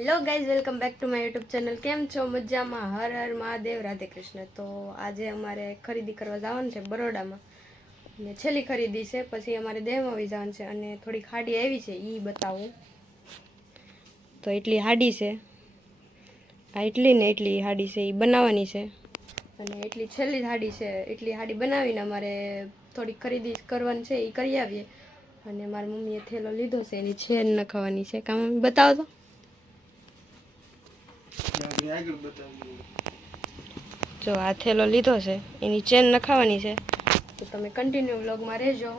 Hello guys, welcome back to my YouTube channel. કેમ છો? મજામાં? હર હર મહાદેવ, રાધે કૃષ્ણ. તો આજે અમારે ખરીદી કરવા જવાનું છે બરોડામાં, અને છેલ્લી ખરીદી છે. પછી અમારે દેહમાં આવી જવાનું છે, અને થોડીક હાડી આવી છે એ બતાવું. તો એટલી હાડી છે, આ એટલી ને એટલી હાડી છે એ બનાવવાની છે, અને એટલી છેલ્લી હાડી છે. એટલી હાડી બનાવીને અમારે થોડીક ખરીદી કરવાની છે, એ કરી આવીએ. અને મારી મમ્મીએ થેલો લીધો છે, એની છેન નખાવાની છે. કામ મમ્મી બતાવો તો. જો આ થેલો લીધો છે, એની ચેન નખાવાની છે. તો તમે કન્ટિન્યુ વ્લોગમાં રહેજો.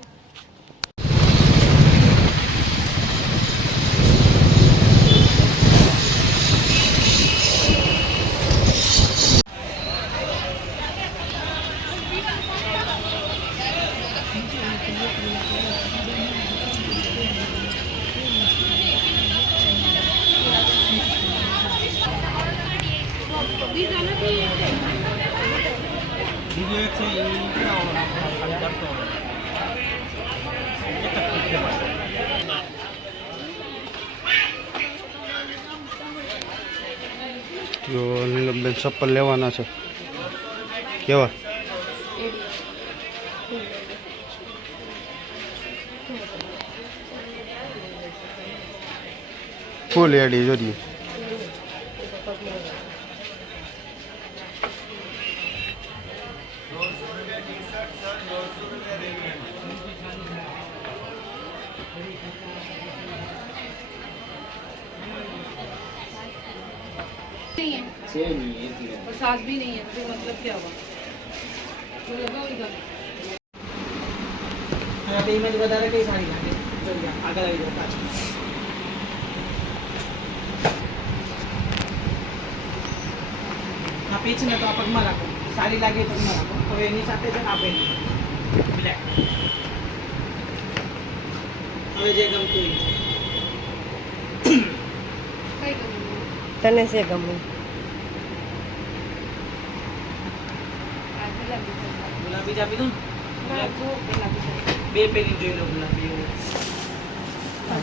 બીજો એક છે એ જો નીલમબેન ચપ્પલ લેવાના છે. કેવા ફૂલ એડી જોઈએ. और सास भी नहीं है तो मतलब क्या हुआ? तो लगाओ इधर બે માં વધારે કઈ સારી લાગે જો આગળ આવી જાવ પાછું આ પીચ ને તો આ પગમાં રાખો સારી લાગે પગમાં રાખો હવે એની સાથે છે આપે બ્લેક હવે જે ગમતું कई करूँगी તને છે ગમે? आज गुलाबी ગુલાબી જ આપી દઉં ना जो गुलाबी બે પેલી જોઈ લો ગુલાબી એવું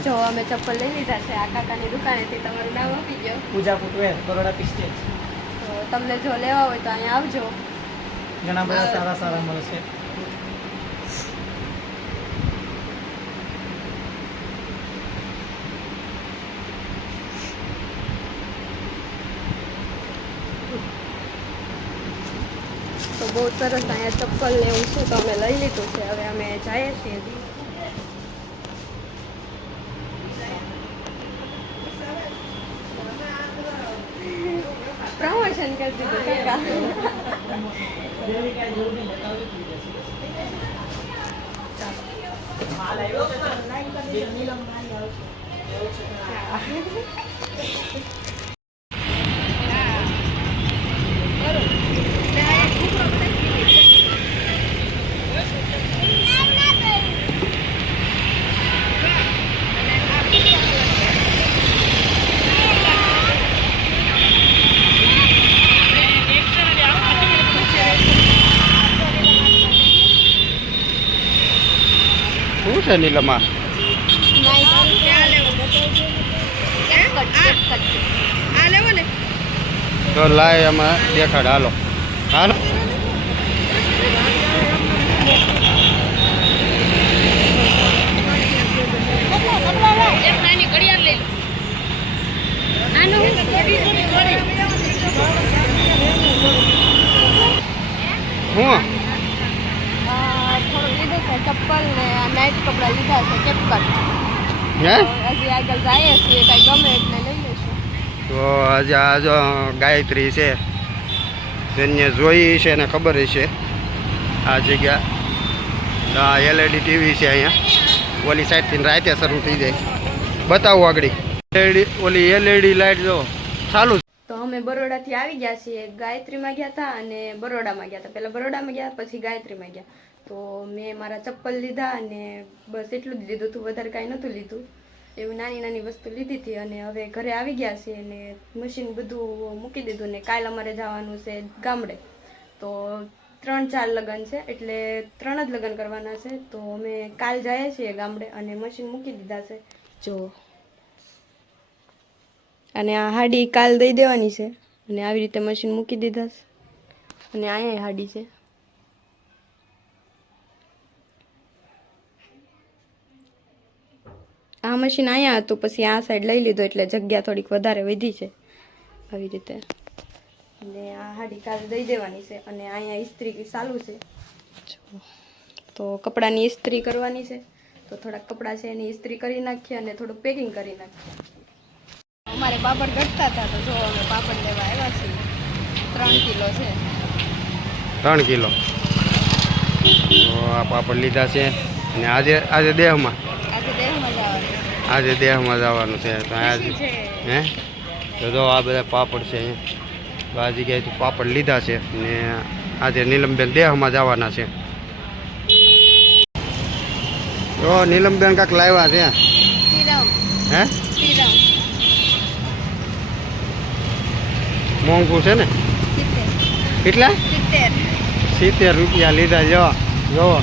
જો અમે ચપ્પલ લઈ લીધા છે આ કાકાની દુકાનેથી. તમારું નામ આપી દો. પૂજા ફૂટવેર બરોડા પિસ્ટેજ તો તમને જો લેવા હોય તો અહીંયા આવજો. ઘણા બધા સારા સારા મળશે તો બહુ સરસ અહીંયા ચપ્પલ ને એવું શું તો અમે લઈ લીધું છે. હવે અમે જઈએ છીએ. પ્રમોશન કરી દીધું કાકા. માલ આવ્યો છે નીલમ માલ આવશે શું છે નીલમમાં? તો લાય એમાં દેખાડ. હાલો હાલો. હું થોડું લીધું છે ચપ્પલ ને નાઇટ કપડાં લીધા છે કેપકટ. હે હજી આગળ જઈએ છીએ, કાંઈ ગમે એટલે લઈ લઈશું. તો આજે આ જો ગાયત્રી છે, તેને જોઈ છે ને ખબર છે આ જગ્યા. આ LED ટીવી છે અહીંયા. ઓલી સાઈડથી રાતે શરૂ થઈ જાય. બતાવો આગળ. ઓલી LED લાઇટ જો ચાલુ. તો અમે બરોડાથી આવી ગયા છીએ. ગાયત્રીમાં ગયા હતા અને બરોડામાં ગયા હતા. પહેલાં બરોડામાં ગયા, પછી ગાયત્રીમાં ગયા. તો મેં મારા ચપ્પલ લીધા અને બસ એટલું જ લીધું હતું, વધારે કાંઈ નહોતું લીધું. એવું નાની નાની વસ્તુ લીધી હતી. અને હવે ઘરે આવી ગયા છીએ અને મશીન બધું મૂકી દીધું. ને કાલ અમારે જવાનું છે ગામડે. તો 3-4 લગ્ન છે, એટલે 3 જ લગ્ન કરવાના છે. તો અમે કાલ જઈએ છીએ ગામડે અને મશીન મૂકી દીધા છે. જો અને આ હાડી કાલ દઈ દેવાની છે અને આવી રીતે મશીન મૂકી દીધા છે અને અહીંયા હાડી છે. આ મશીન અહીંયા હતું, પછી આ સાઈડ લઈ લીધું એટલે જગ્યા થોડીક વધારે વધી છે આવી રીતે. અને આ હાડી કાલ દઈ દેવાની છે અને અહીંયા ઇસ્ત્રી ચાલુ છે. તો કપડાની ઇસ્ત્રી કરવાની છે, તો થોડાક કપડાં છે એની ઇસ્ત્રી કરી નાખીએ અને થોડુંક પેકિંગ કરી નાખીએ. અમારે પાપડ ઘટતા હતા તો જો અમે પાપડ લેવા આવ્યા છીએ. 3 કિલો છે. 3 કિલો. તો આ પાપડ લીધા છે અને આજે દેહમાં જવાનું છે. તો આજે હે તો જો આ બધા પાપડ છે અહીંયા. તો આ જગ્યાએથી પાપડ લીધા છે ને આજે નીલમબેન દેહમાં જવાના છે. તો નીલમબેન કાંક લાવ્યા છે હે, મોંઘું છે ને. કેટલા? 70 રૂપિયા લીધા. જોવો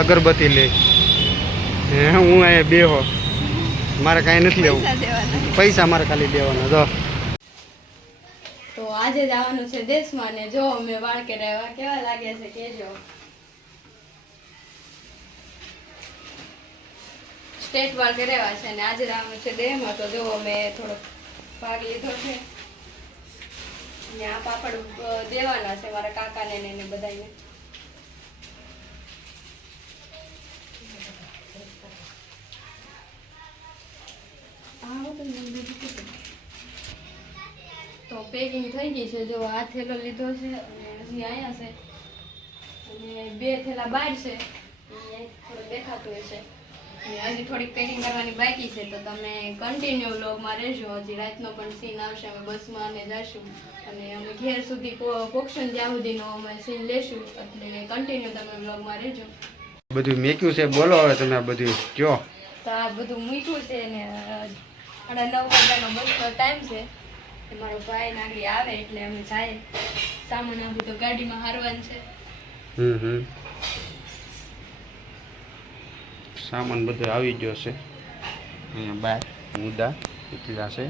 અગરબત્તી લે. હું અહીંયા બેહો, મારે કાંઈ નથી લેવું, પૈસા મારે ખાલી દેવાના. જો તો આજે જવાનું છે દેશમાં ને જો અમે વાળ કરાવ્યા કેવા લાગે છે કેજો. સ્ટેટ વાળ કરાવ્યા છે ને આજે જવાનું છે દેહમાં. તો જો અમે થોડોક ભાગ લીધો છે ને આ પાપડ દેવાના છે મારા કાકાને ને એને બધાને. તો પેકિંગ થઈ ગઈ છે. જો આ થેલો લીધો છે અને હજી અહીંયા છે અને 2 થેલા બહાર છે, થોડું દેખાતું હશે. અને હજી થોડીક પેકિંગ કરવાની બાકી છે. તો તમે કન્ટિન્યુ વ્લોગમાં રહેજો. હજી રાતનો પણ સીન આવશે, અમે બસમાં અને જઈશું અને અમે ઘેર સુધી પોક્ષણ જ્યાં સુધીનો અમે સીન લેશું, એટલે કન્ટિન્યુ તમે વ્લોગમાં રહેજો. બધું મેક્યું છે, બોલો હવે તમે આ બધું કયો. તો આ બધું મૂક્યું છે ને 9:30 વાગ્યાનો બસનો ટાઈમ છે. મારો ભાઈ નાગરી આવે એટલે અમે જાય. સામાન આ બધું ગાડીમાં હારવાનું છે. સામાન બધો આવી ગયો છે. અહીંયા બાર મુદ્દા એટલા છે.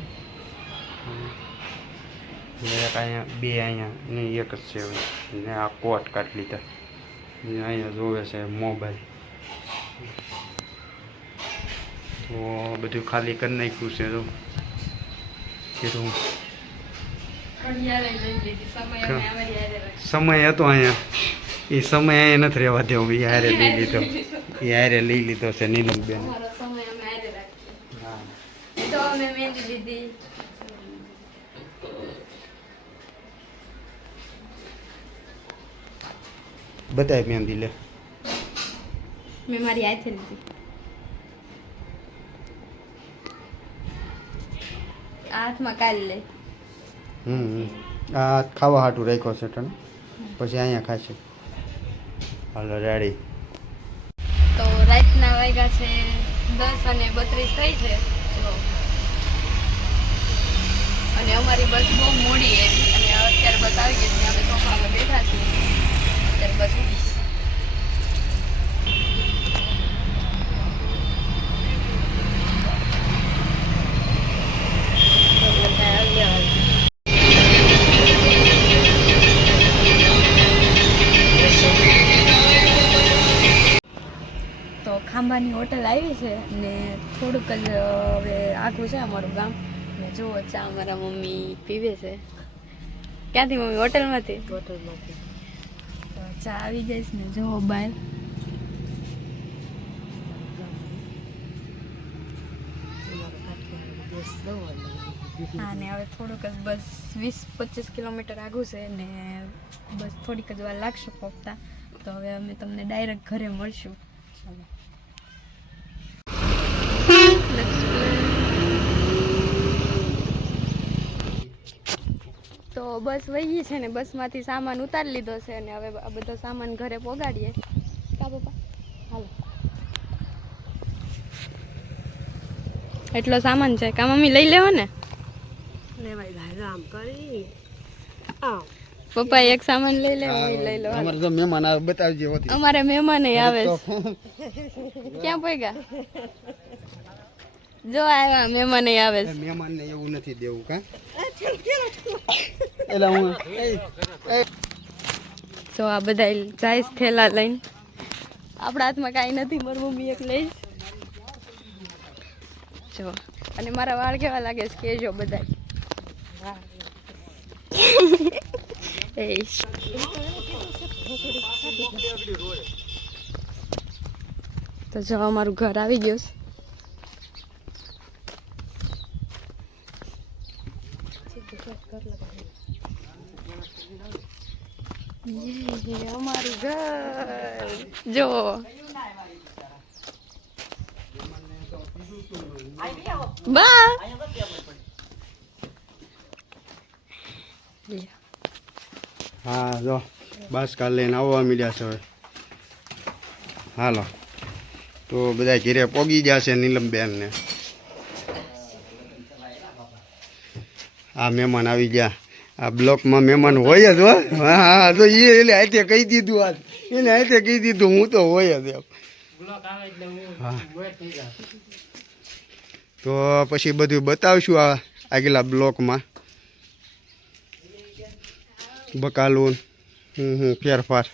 એક અહીંયા 2 અહીંયા ને 1 જ છે હવે. ને આ કોટ કાઢી લીધા. અહીંયા જોવે છે મોબાઈલ. તો બધું ખાલી કરી નાખ્યું છે. તો કીધું સમય હતો અહીંયા, એ સમય અહીંયા નથી રહેવા દેવો. એ હારે લઈ લીધો, એ હારે લઈ લીધો છે નીલમબેન. બધાય મહેંદી લે. મેં મારી હાથે લીધી. હાથમાં કાલ લે. આ ખાવા હાટું રાખ્યો છે તને, પછી અહીંયા ખાશે. હાલો રેડી. તો રાતના વાગ્યા છે 10:32 થઈ છે. અને અમારી બસ બહુ મોડી આવી અને અત્યારે બસ આવી ગઈ છે. અમે સોફામાં બેઠા છીએ. અત્યારે બસ ઉભી છે. તો ખાંભાની હોટલ આવી છે ને થોડુંક જ હવે આખું છે અમારું ગામ. ને જુઓ ચા અમારા મમ્મી પીવે છે. ક્યાંથી મમ્મી? હોટલમાંથી. તો ચા આવી જઈશ ને જુઓ બહાર. હા ને હવે થોડુંક જ બસ 20-25 કિલોમીટર આગું છે ને બસ થોડીક જ વાર લાગશે પહોંચતા. તો હવે અમે તમને ડાયરેક્ટ ઘરે મળશું. તો બસ વહી ગઈ છે ને બસમાંથી સામાન ઉતારી લીધો છે અને હવે આ બધો સામાન ઘરે પોગાડીએ. કા પપ્પા હાલો. એટલો સામાન છે કા મમ્મી લઈ લેવો ને? લેવાય આમ કરી પપ્પા એક સામાન લઈ લે હું લઈ લો અમારે તો મહેમાન આવે બતાવજે હોતી અમારે મહેમાન આવે છે. ક્યાં પૈગા જો આવ્યા મહેમાન આવે છે. મહેમાન ને એવું નથી દેવું કા એટલે હું તો આ બધા જાય છે થેલા લઈને. આપણા હાથમાં કાંઈ નથી, મારી મમ્મી એક લઈશ. જો અને મારા વાળ કેવા લાગે છે કેજો બધા. તો જો અમારું ઘર આવી ગયું છે. અમારું ઘર જો બા હા જો બસ કાલ લઈને આવવા મળ્યા છે હવે. હાલો તો બધા ઘેરે પોગી જશે નીલમબેન ને. આ મહેમાન આવી ગયા. આ બ્લોકમાં મહેમાન હોય જ હો. હા હા તો એને હાથે કહી દીધું. આજ એને હાથે કહી દીધું હું તો હોય જ એમ. હા તો પછી બધું બતાવશું આ આગલા બ્લોકમાં બકાલું ફેરફાર.